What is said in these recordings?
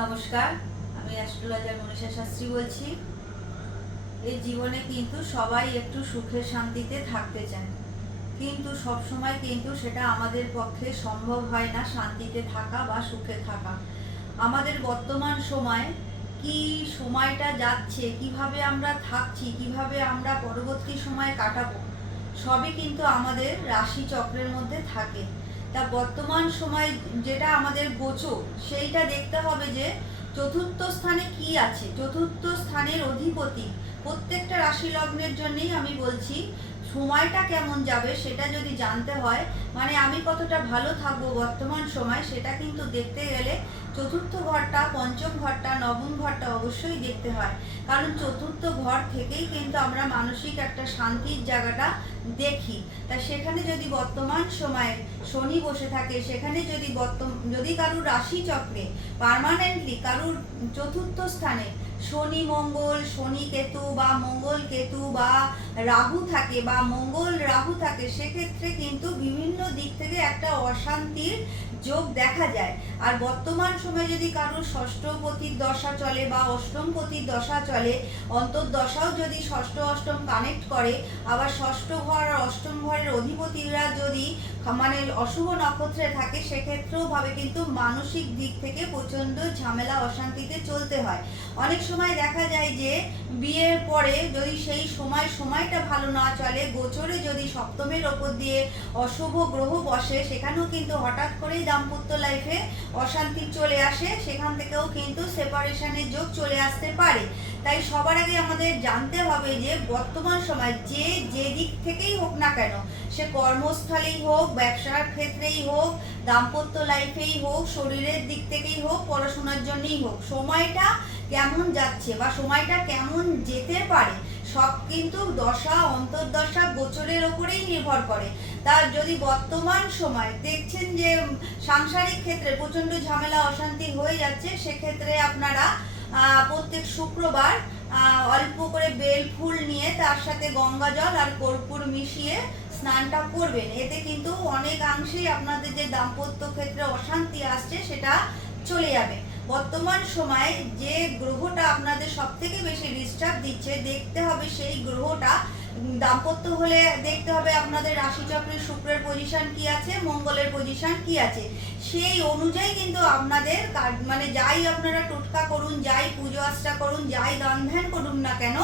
নমস্কার, আমি অ্যাস্ট্রোলজার মনীষা শাস্ত্রী বলছি। এই জীবনে কিন্তু সবাই একটু সুখে শান্তিতে থাকতে চায়, কিন্তু সব সময় কিন্তু সেটা আমাদের পক্ষে সম্ভব হয় না শান্তিতে থাকা বা সুখে থাকা। আমাদের বর্তমান সময় কি সময়টা যাচ্ছে, কিভাবে আমরা থাকছি, কিভাবে আমরা পরবর্তী সময় কাটাবো, সবই কিন্তু আমাদের রাশি চক্রের মধ্যে থাকে। তা বর্তমান সময় যেটা আমাদের গোচর, সেইটা দেখতে হবে যে চতুর্থ স্থানে কি আছে। চতুর্থ স্থানের অধিপতি প্রত্যেকটা রাশি লগ্নের জন্যই আমি বলছি, সময়টা কেমন যাবে সেটা যদি জানতে হয়, মানে আমি কতটা ভালো থাকবো বর্তমান সময়, সেটা কিন্তু দেখতে গেলে চতুর্থ ঘরটা, পঞ্চম ঘরটা, নবম ঘরটা অবশ্যই দেখতে হয়। কারণ চতুর্থ ঘর থেকেই কিন্তু আমরা মানসিক একটা শান্তির জায়গাটা দেখি। তা সেখানে যদি বর্তমান সময়ে শনি বসে থাকে, সেখানে যদি কারুর রাশি চক্রে পার্মানেন্টলি কারুর চতুর্থ স্থানে শনি মঙ্গল, শনি কেতু বা মঙ্গল কেতু বা রাহু থাকে বা মঙ্গল রাহু থাকে, সেক্ষেত্রে কিন্তু বিভিন্ন দিক থেকে একটা অশান্তির যোগ দেখা যায়। আর বর্তমান সময়ে যদি কারুর ষষ্ঠপতির দশা চলে বা অষ্টমপতির দশা চলে, অন্তর্দশাও যদি ষষ্ঠ অষ্টম কানেক্ট করে, আবার ষষ্ঠ ঘর আর অষ্টম ঘরের অধিপতিরা যদি মানে অশুভ নক্ষত্রে থাকে, সেক্ষেত্রেও ভাবে কিন্তু মানসিক দিক থেকে প্রচন্ড ঝামেলা অশান্তিতে চলতে হয়। অনেক সময় দেখা যায় যে বিয়ের পরে যদি সেই সময়টা ভালো না চলে, গোচরে যদি সপ্তমের ওপর দিয়ে অশুভ গ্রহ বসে, সেখানেও কিন্তু হঠাৎ করেই দাম্পত্য লাইফে অশান্তি চলে আসে, সেখান থেকেও কিন্তু সেপারেশনের যোগ চলে আসতে পারে। তাই সবার আগে আমাদের জানতে হবে যে বর্তমান সময় যে দিক থেকেই হোক না কেন, সে কর্মস্থলেই হোক, ব্যবসার ক্ষেত্রেই হোক, দাম্পত্য লাইফেই হোক, শরীরের দিক থেকেই হোক, পড়াশোনার জন্যই হোক, সময়টা কেমন যাচ্ছে বা সময়টা কেমন যেতে পারে, সব কিন্তু দশা, অন্তর্দশা, গোচরের ওপরেই নির্ভর করে। তার যদি বর্তমান সময় দেখছেন যে সাংসারিক ক্ষেত্রে প্রচন্ড ঝামেলা অশান্তি হয়ে যাচ্ছে, সেক্ষেত্রে আপনারা প্রত্যেক শুক্রবার অল্প করে বেল ফুল নিয়ে তার সাথে গঙ্গা জল আর কর্পূর মিশিয়ে স্নানটা করবেন। এতে কিন্তু অনেকাংশেই আপনাদের যে দাম্পত্য ক্ষেত্রে অশান্তি আসছে সেটা চলে যাবে। বর্তমান সময়ে যে গ্রহটা আপনাদের সব থেকে বেশি ডিস্টার্ব দিচ্ছে, দেখতে হবে সেই গ্রহটা। দাম্পত্য হলে দেখতে হবে আপনাদের রাশিচক্রের শুক্রের পজিশন কি আছে, মঙ্গলের পজিশন কি আছে, সেই অনুযায়ী কিন্তু আপনাদের মানে যাই আপনারা টোটকা করুন, যাই পুজো আশ্রা করুন, যাই দান ধ্যান করুন না কেন,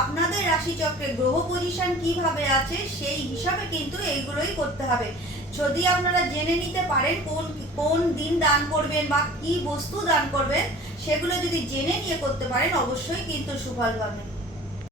আপনাদের রাশিচক্রে গ্রহ পজিশন কিভাবে আছে সেই হিসাবে কিন্তু এইগুলোই করতে হবে। যদি আপনারা জেনে নিতে পারেন কোন দিন দান করবেন বা কি বস্তু দান করবেন, সেগুলো যদি জেনে নিয়ে করতে পারেন, অবশ্যই কিন্তু সুফল পাবেন।